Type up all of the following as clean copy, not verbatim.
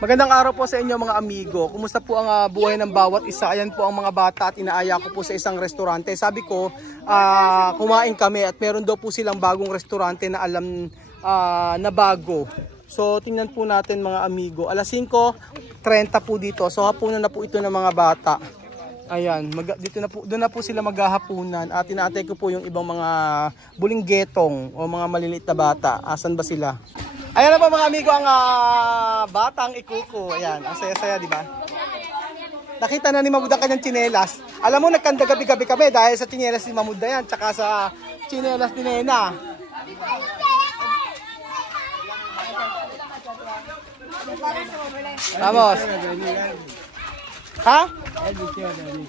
Magandang araw po sa inyo mga amigo. Kumusta po ang buhay ng bawat isa? Ayan po ang mga bata at inaaya ko po sa isang restaurante. Sabi ko, kumain kami at meron daw po silang bagong restaurante na alam na bago. So tingnan po natin mga amigo. Alas 5:30 po dito. So hapunan na po ito ng mga bata. Ayan, doon na po sila maghahapunan at inaantay ko po yung ibang mga bulinggetong o mga maliliit na bata. Asan ba sila? Ayan na po mga amigo ang batang ikuko. Ayan, ang saya-saya, di ba? Nakita na ni Mamuda kanyang tsinelas. Alam mo, nagkanda gabi-gabi kami dahil sa tsinelas ni Mamuda yan, tsaka sa tsinelas ni Nena. Vamos. Ha?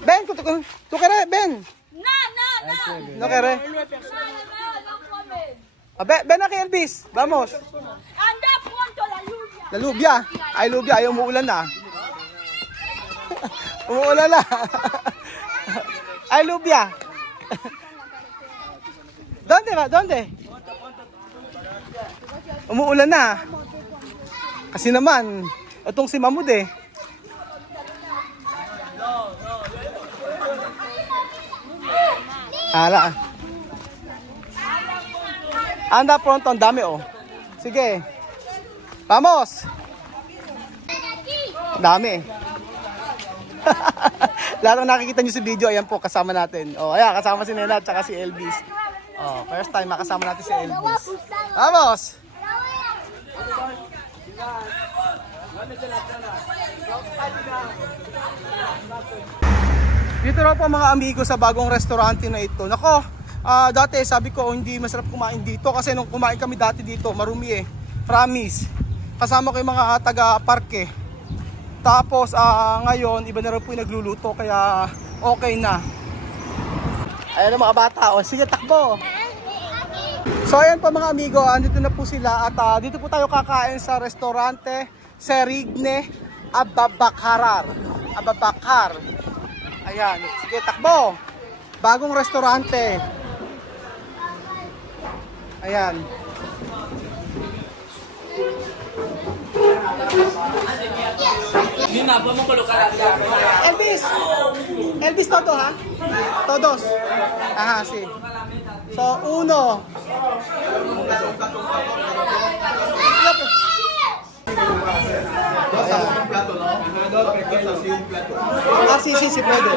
Ben, tu kere, Ben. No kere. Ben na kay Elvis. Vamos. Anda pronto la lluvia. La lluvia. Ay, lluvia. Ayaw umuulan na. Umuulan na. Ay, lluvia. Donde ba? Donde? Umuulan na. Kasi naman, itong si Mahmoud eh. Ala. Anda pronto, ang dami oh. Sige. Vamos. Dami. Lahat ng nakikita nyo sa video, ayan po, kasama natin. Oh, ayan, kasama si Nena at saka si Elvis. Oh, first time makasama natin si Elvis. Vamos. Dito raw po mga amigo sa bagong restaurante na ito. Nako, dati sabi ko hindi masarap kumain dito kasi nung kumain kami dati dito, marumi eh. Promise. Kasama ko yung mga taga-parke. Tapos ngayon, iba na rin po yung nagluluto kaya okay na. Ayan ang mga bata. O sige, takbo. So ayan po mga amigo, andito na po sila at dito po tayo kakain sa restaurante Serigne Ababakar. Ayan, sige, takbo. Bagong restaurante. Ayan. Elvis! Elvis todo ha? Todos. Aha, sí. So, uno. Ah, sí, pwede.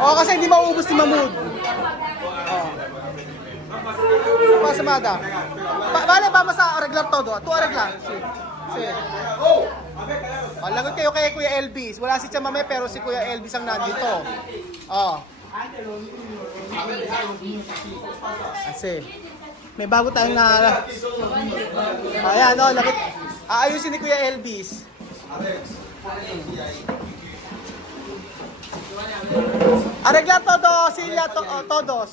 O, kasi hindi mauubos ni Mahmoud. Pasamada. Vale, vamos a arreglar todo. Tú arregla. Sí. Sí. Lagot kayo kay Kuya Elvis. Wala si Chamame pero si Kuya Elvis ang nandito. Oh. Kasi may bago tayong ayan, no, lagot. Aayusin ni Kuya Elvis. Arregla todo, Silya, todos.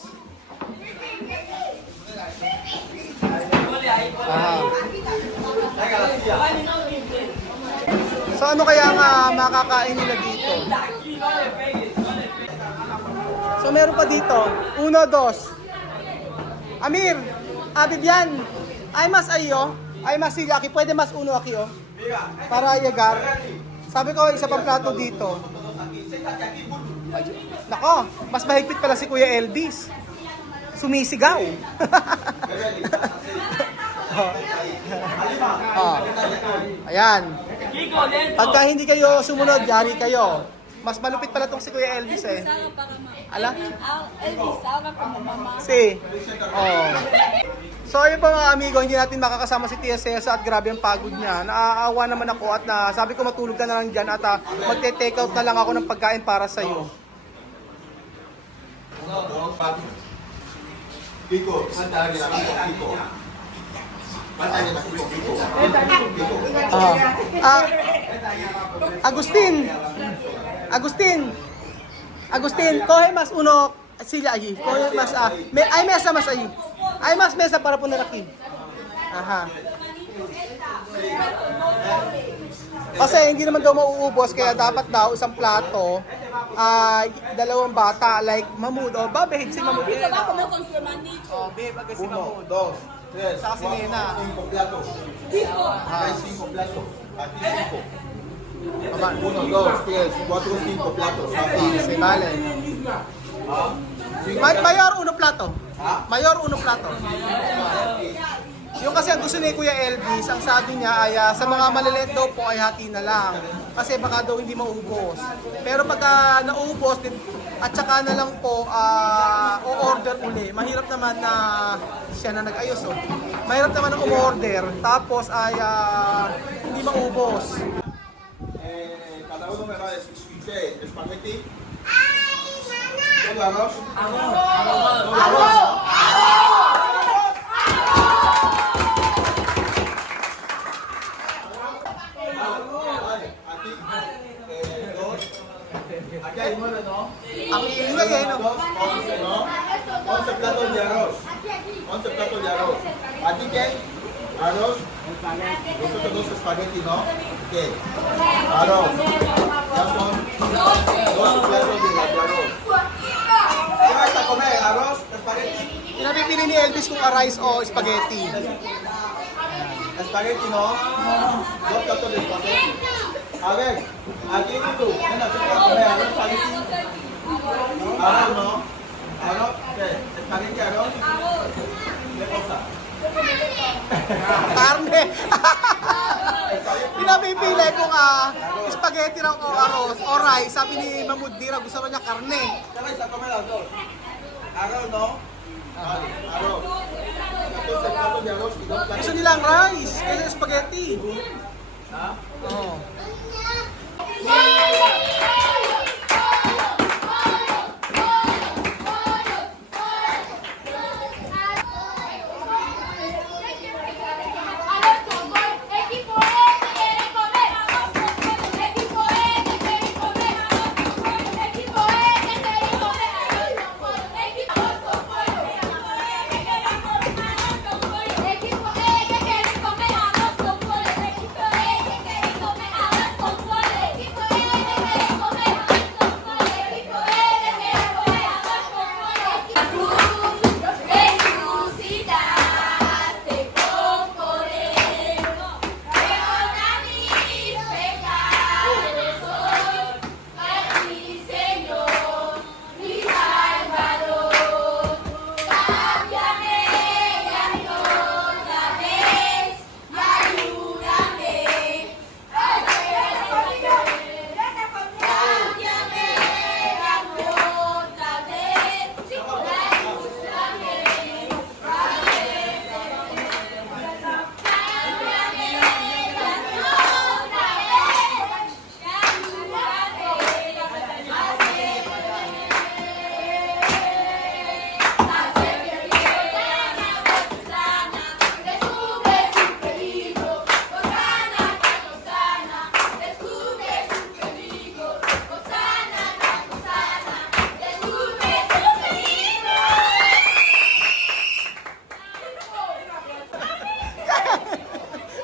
So ano kaya nga makakain nila dito? So meron pa dito, 1, 2. Amir, Bibian, ay mas ayo, ay mas sila aki, pwede mas uno aki oh. Para yagar. Sabi ko isa pang plato dito. Nako, mas mahigpit pala si Kuya Elvis. Sumisigaw. Ayan. Pagka hindi kayo sumunod, yari kayo. Mas malupit pala tong si Kuya Elvis eh. Ala? Elvis, saga como mamá. Si. Oh. So ayun po mga amigo, hindi natin makakasama si Tia Cesa at grabe ang pagod niya. Naaawa naman ako at sabi ko matulog ka na lang dyan at magte-take out na lang ako ng pagkain para sa iyo. Pico, Santa Maria, Pico. Agustin, coge mas uno sila allí. Coge mas hay mesa mas allí. Hay mas mesa para poner aquí. Aha. Kasi hindi naman daw mauubos kaya dapat daw isang plato dalawang bata like Mahmoud o babe si Mahmoud. Dito ba ako con su hermanito? Oh, babe pag si 1, Mahmoud. 2, 3, Sa si Nena. 5 platos. Pico. Hay 5 platos. Aquí 5. Baba. 1, 2, 3, 4, 5 platos. Sí, vale. Mayor, uno plato. Mayor, uno plato. Yung kasi ang gusto ni Kuya Elvis, ang sabi niya ay sa mga maliliit daw po ay hati na lang. Kasi baka daw hindi maubos. Pero pagka naubos, at saka na lang po o-order uli. Mahirap naman na siya na nag-ayos. Oh. Mahirap naman ang umorder. Tapos ay hindi maubos. Cada uno me va a decir, escuché, espagueti. ¿Todo arroz? Aquí, dos. Aquí hay 9, ¿no? Ang ingay eh, no? 11, ¿no? 11 platos de arroz. 11 platos de arroz. ¿A ti qué? Arroz. Nosotros 2 espagueti, ¿no? ¿Qué? Arroz. Ya son 2 platos de arroz. ¿Qué vas a comer? ¿Arroz? ¿Espagueti? Pinapipili ni Elvis kung rice o spaghetti. Espagueti, ¿no? 2 platos de espagueti. A ver, aquí tú. Mira, ¿tú vas a comer arroz, espagueti? Arroz, ¿no? ¿Arroz? ¿Qué? ¿Espagueti, arroz? ¿Qué cosa? Karne. Pinapipili kung spaghetti raw o arroz o rice. Sabi ni Mahmoud Dira, gusto niya karne. ¿Qué vais a comer las dos? Arroz, ¿no? Vale, arroz. 14 platos de arroz y 2 platos. Gusto nilang rice kasi spaghetti. ¿Ah? Oh.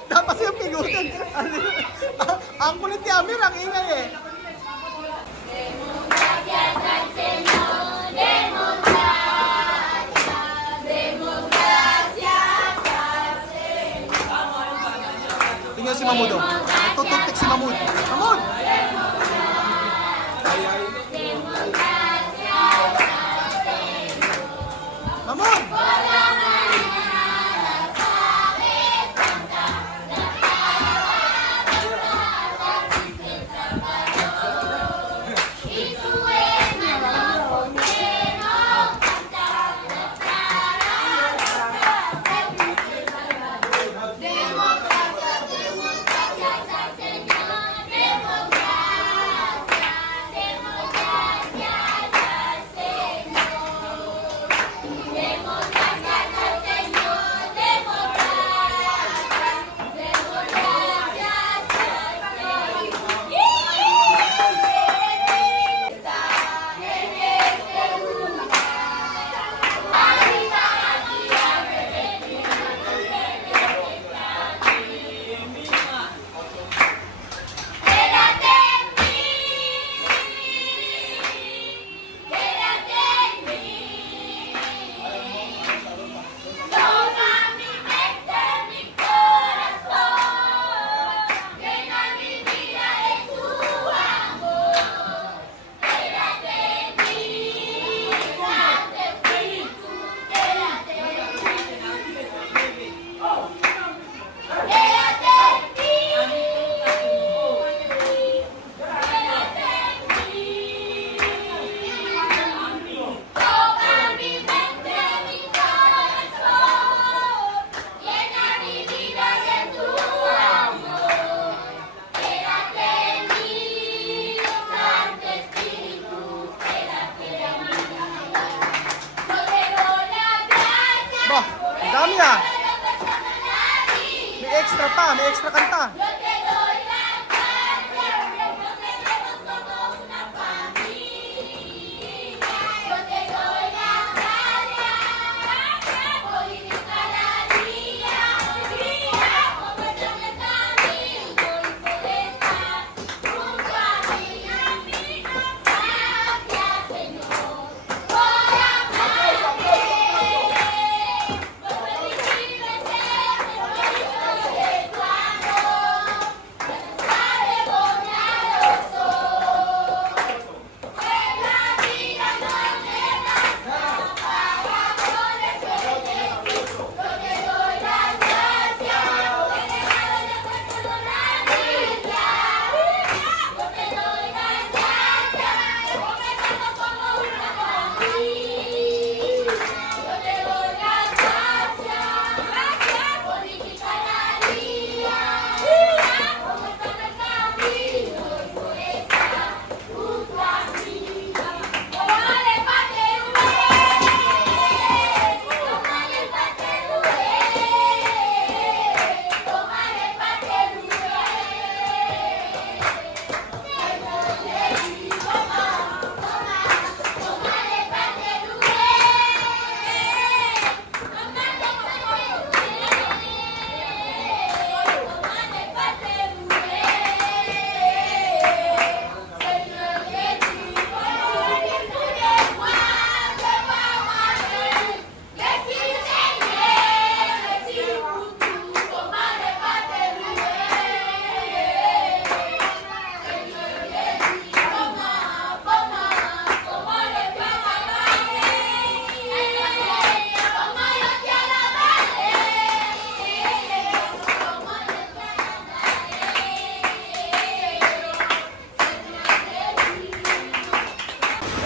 Dapat yung pigutin. Ang kulit ni Amir, ang ingay eh. Tingnan si Mahmoud oh. Tututik si Mahmoud. Mahmoud! Mahmoud! extra pa, may extra kanta.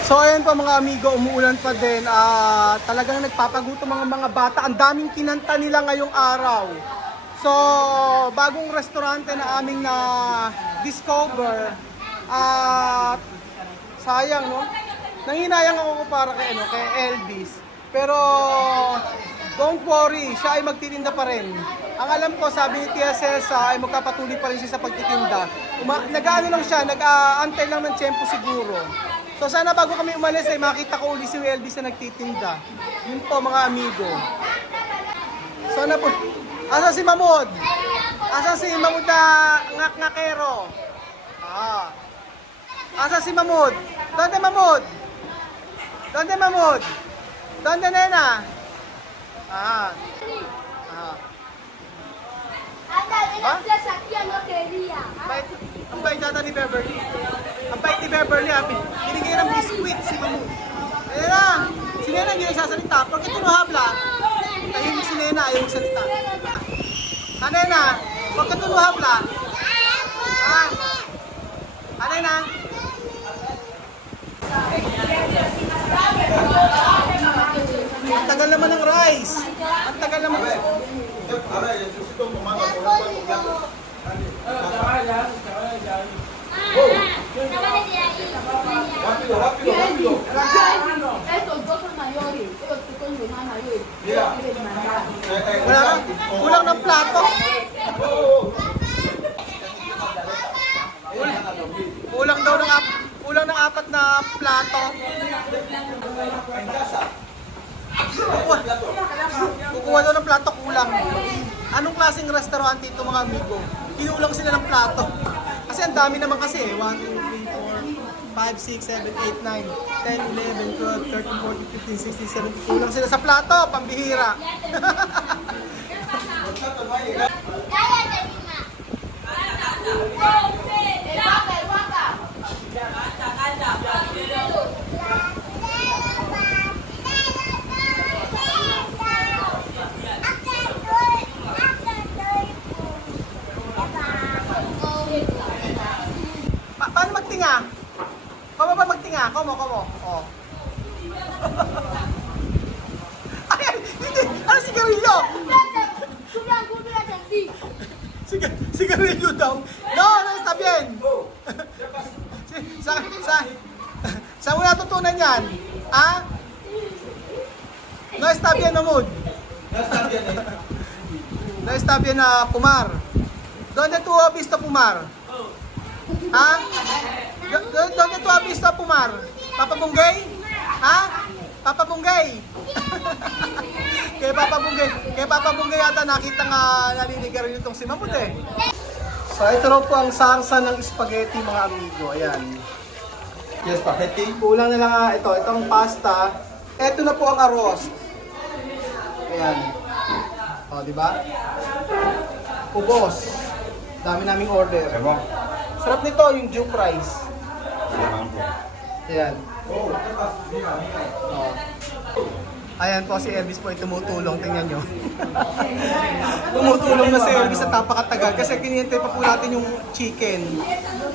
So ayan po mga amigo, umuulan pa din. Talagang nagpapagutom mga bata. Ang daming kinanta nila ngayong araw. So bagong restaurante na aming na discover. Sayang no. Nanginayang ako para kay Elvis. Pero don't worry, siya ay magtitinda pa rin. Ang alam ko, sabi ni Tia Cesa ay magpapatuloy pa rin siya sa pagtitinda. Nag-ano lang siya, nag-aantay lang ng tiyempo siguro. So sana bago kami umalis ay makita ko uli si Elvis na nagtitinda. Yun po mga amigo. Sana po. Asa si Mamod? Asa si Mamod na ngak-ngakero? Asa si Mamod? Donde Mamod? Donde Mamod? Donde nena? Anda, gracias aquí a lotería. Ang bait data ni Beverly. Ang bait ni Beverly, binigay ng biskuit si Mamu. Ayan na, si Nena hindi nagsasalita. Pagka tinuhabla, tahimik si Nena, ayaw magsalita. Nena, pagka tinuhabla, Nena. Ang tagal naman ng rice. Ang tagal naman. Ahora necesito un comando por un plato. Rápido, rápido, rápido. Estos dos son mayores. Ellos que son los más mayores. Mira. Wala lang, kulang ng plato. Kulang ng apat na plato. En casa. Kukuha daw ng plato, kulang. Anong klaseng restaurant ito mga amigo? Kinulang sila ng plato. Kasi ang dami naman kasi eh. 1, 2, 3, 4, 5, 6, 7, 8, 9, 10, 11, 12, 13, 14, 15, 16, 17. Kulang sila sa plato, pambihira. Cállate, Mima. Paano magtinga? Paano ba magtinga? Komo. Oh. Ay, hindi. Ano sigarilyo? Sigarilyo daw. No, está bien. Saan mo natutunan yan? Ha? No está bien, Mamud. Ya está bien, No está bien Pumar. ¿Dónde tú has visto Pumar? ¿Ha? ¿Dónde tú has visto Pumar? Papa Bunggay? Ha? Papa Bunggay? Kay Papa Bunggay yata nakita nga naliligaw rin itong si Mamut eh. So ito raw po ang sarsa ng spaghetti mga amigo. Ayan. Yes, spaghetti. Kulang na lang itong pasta. Ito na po ang arroz. Ayan. O, di ba? Ubos. Dami naming order. Ewan. Sarap nito yung juke rice. Ayan. O. Ayan po si Elvis po ay tumutulong. Tingnan nyo. Tumutulong na si Elvis at napakatagal kasi kinihintay pa po natin yung chicken.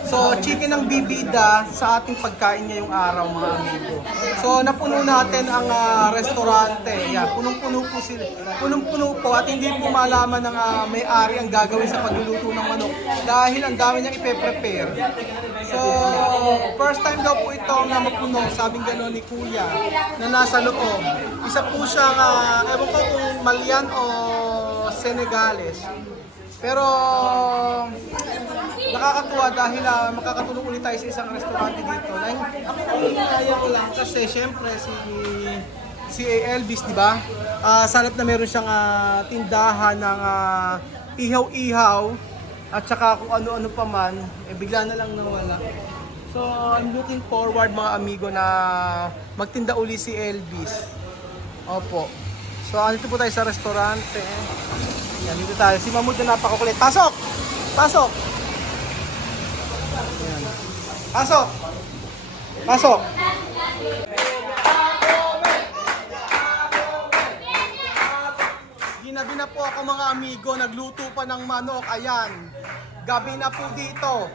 So, chicken ang bibida sa ating pagkain ngayong araw mga amigo. So, napuno natin ang restaurante. Yan, punong-puno po sila. Punong-puno po at hindi po malaman ng may-ari ang gagawin sa pagluluto ng manok dahil ang dami niyang ipe-prepare. So, first time daw po ito na mapuno, sabing gano'n ni Kuya, na nasa loob. Isa po siyang, ewan ko kung Malian o Senegales. Pero nakakatuwa dahil makakatulong ulit tayo sa isang restaurante dito. Ako nangyayaya ko lang kasi syempre si Elvis, di ba? Salap na meron siyang tindahan ng ihaw-ihaw at saka kung ano-ano pa man, bigla na lang nawala. So I'm looking forward mga amigo na magtinda uli si Elvis. Opo. So andito po tayo sa restaurante. Yan, dito tayo. Si Mamud na napakakulit. Pasok! Pasok! Yan. Pasok! Pasok! Ginabi na po ako mga amigo. Nagluto pa ng manok. Ayan. Gabi na po dito.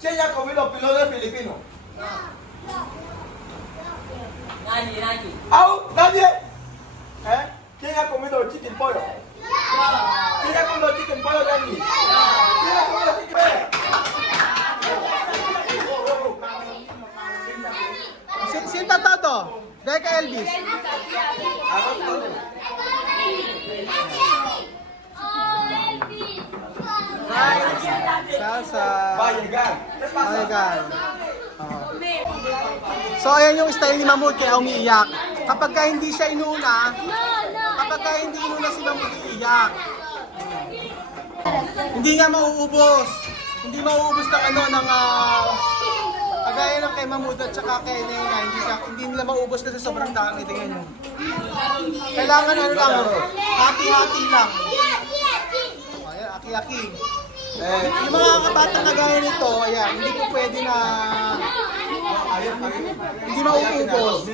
¿Quién ya ha comido pilones filipinos? Nadie. ¿Au? ¿Nadie? ¿Eh? ¿Quién ha comido chicken pollo? ¿Quién ha comido chicken pollo, Dani? ¿Quién ha comido chicken pollo? Sinta todo. Dahil kay Elvis. Salsa. Va a llegar. ¿Qué pasa? Ayan. So ayan yung style ni Mamud kaya umiiyak. Kapag ka hindi siya inuna, kapag ka hindi inuna si Mamud iiyak. Hindi nga mauubos. Hindi mauubos ng kagaya ng kay Mamud at saka kay Nena, hindi nila maubos kasi sobrang dami. Tingnan nyo. Kailangan lang, hati-hati lang. Ayan, aki-aki. Yung mga kabatang kagaya nito, ayan, hindi ko pwede na hindi mauubos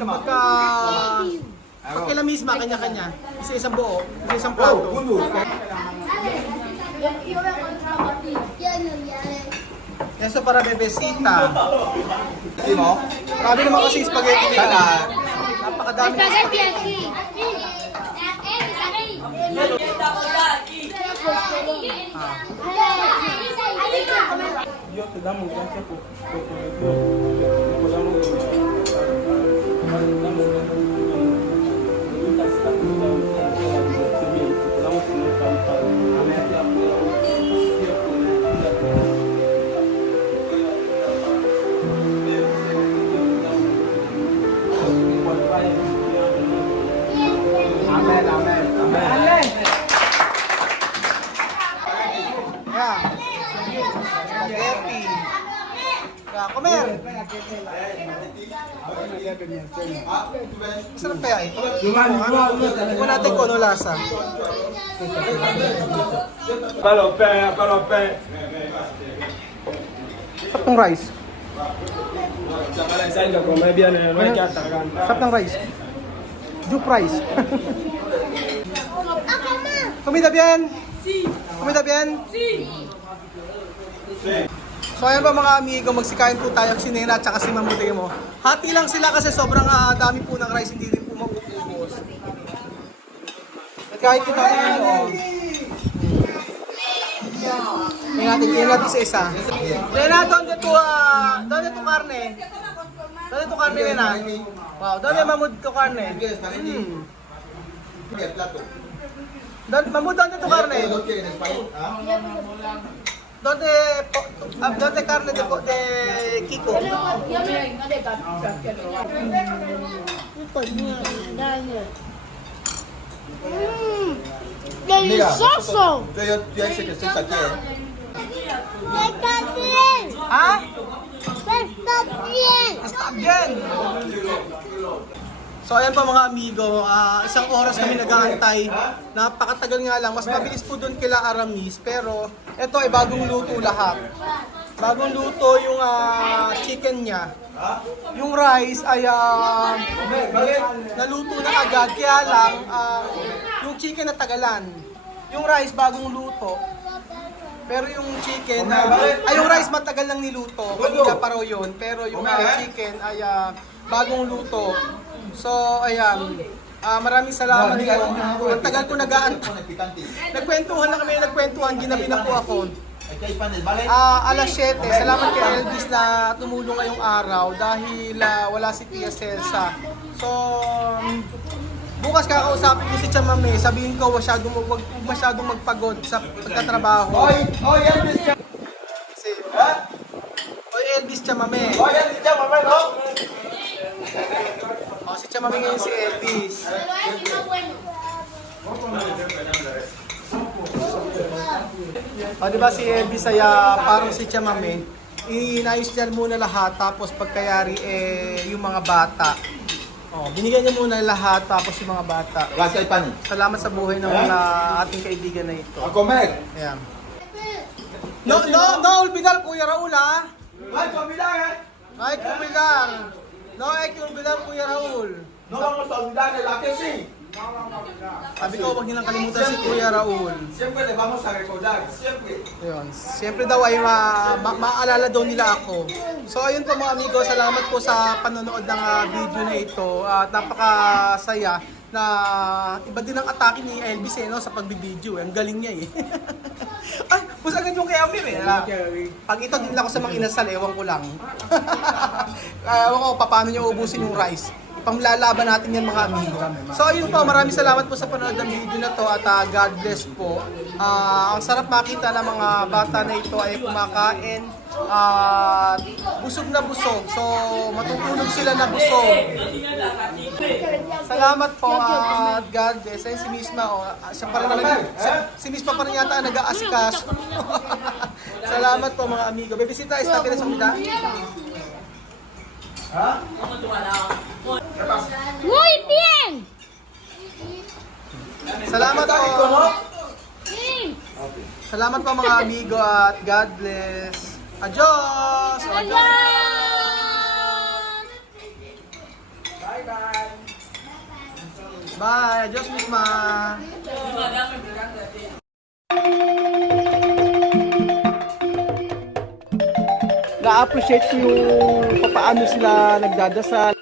kapag kila misma, kanya-kanya. Isa-isang buo, isa-isang plato. Yan so para bebesita. Sino? Grabe naman kasi yung spaghetti nila. Sana. Napakadami. Spaghetti aquí. Yo te damos gracias por permitir que podamos Amen, amen, amen. Yan. Spaghetti. Yan, kumer. Masarap kaya eh. Tingnan natin kung ano lasa. Palopé. Sarap ng rice. Ensayo, come viene, no hay que atragantar. Sarap ng rice. Juke rice. Comida bien? Comida bien? So ayan pa mga amigo, magsikain po tayo si Nena at saka si Mamuti mo. Hati lang sila kasi sobrang dami po ng rice, hindi rin po mauubos. At kahit ito tingnan natin sa isa. Nena, donde tu carne? Donde tu carne, Nena? Wow, donde Mamud tu carne? ¿Quieres spaghetti? El plato. Mamudan na to karne. ¿Qué quieren en español? ¿Ah? Donde carne de Kiko. Yo me no de Mira, ¡Delicioso! yo dice que estoy aquí, ¿eh? ¡Está bien! Ah? ¡Está bien! Stop yan! So ayan po mga amigo, isang oras kami nag-aantay. Napakatagal nga lang, mas mabilis po doon kila Aramis, pero ito ay bagong luto lahat. Bagong luto yung chicken niya. Yung rice ay naluto na agad, kaya lang yung chicken natagalan. Yung rice bagong luto. Pero yung chicken, yung rice matagal lang niluto, kanina pa raw yun. Pero yung chicken ay bagong luto. So, ayan. Maraming salamat po. Ang tagal ko nag-aantay. Nagkwentuhan na kami, ginabi na po ako. Alas 7. Salamat kay Elvis na tumulong ngayong araw dahil wala si Tia Celsa. So, bukas kakausapin ko si Chamame. Sabihin ko, huwag masyadong magpagod sa pagtatrabaho. Hoy, Elvis, Kasi, Oy, Elvis Chamame. hoy, Elvis, ya, mamá, ¿no? O, si Chamame ngayon si Elvis. Pero es no bueno. O, diba si Elvis ay parang si Chamame. Inayos niya muna lahat, tapos pagkayari yung mga bata. O, binigyan niya muna lahat, tapos yung mga bata. Gracias, Pani. Salamat sa buhay ng mga ating kaibigan na ito. A comer. Ayan. No, olvidar Kuya Raul ha. Ay, olvidar, ¿eh? No hay que olvidar. No hay que olvidar Kuya Raul. No vamos a olvidar de la que sí. Sabi ko, huwag nilang kalimutan si Kuya Raul. Siempre le vamos a recordar, siempre. Ayun. Siyempre daw ay maalala daw nila ako. So ayun po mga amigo, salamat po sa panonood ng video na ito. At napakasaya na iba din ang atake ni Elvis no, sa pagbibideo. Ang galing niya eh. Ay, mas agad yung kay Amir eh. Pag ito din ako sa mga inasal, ewan ko lang. Ewan ko paano niya ubusin yung rice. Panglalaban natin yan mga amigo. So ayun po, maraming salamat po sa panonood ng video na to at God bless po. Ang sarap makita ng mga bata na ito ay kumakain at busog na busog. So matutulog sila na busog. Salamat po at God bless. Ayun si Misma, siya pa rin si Misma pa rin yata ang nag-aasikas. Salamat po mga amigo. Bebisita, está bien sa mida? ¿Ah? ¡Muy bien! Salamat po. Sí. Salamat po mga amigo at God bless. Adios! Adiós. Bye! Adios, Misma! Na-appreciate ko yung paano sila nagdadasal.